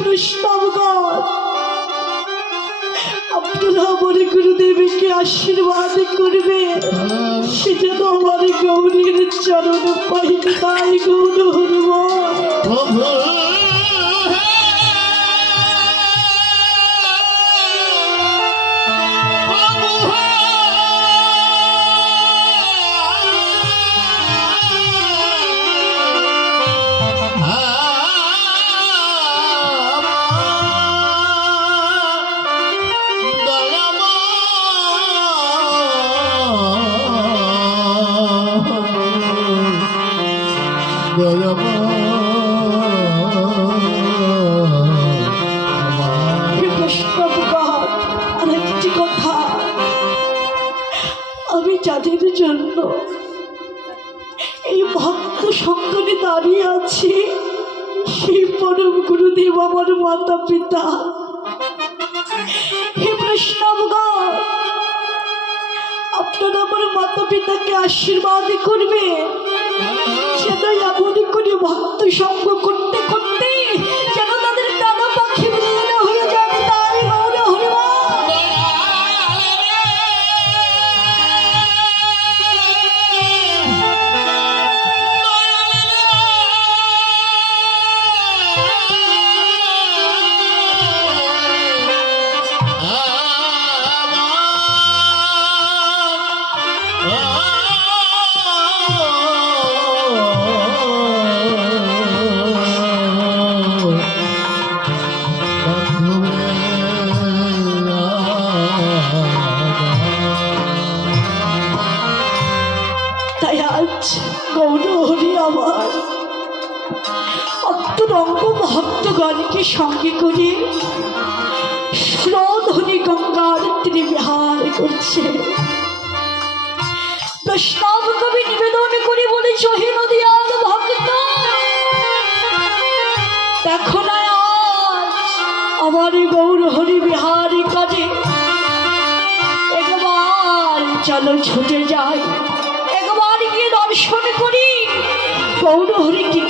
বৈষ্ণবগণ আপনারা আমার গুরুদেবীকে আশীর্বাদ করবে। সে যেন আমার গৌরীর চরণ পাই তাই গৌর হরিব আমি যাদের জন্য এই ভক্ত সঙ্গনে দাঁড়িয়ে আছি সেই গুরুদেব আমার মাতা পিতা হে বৈষ্ণবগণ আপনারা আমার মাতা পিতাকে আশীর্বাদ করবে। সঙ্গ আমার। অন্তরঙ্গ ভক্তগণকে সঙ্গে করে শ্রোধনী গঙ্গার তিনি বিহার করছে। বৈষ্ণব কবি নিবেদন করে বলে সহি নদিয়ার ভক্ত। দেখো না আমার গৌর হরি বিহারি কাজে। একবার চলো ছুটে যাই একবার গিয়ে দর্শন করি। গৌরহরি কি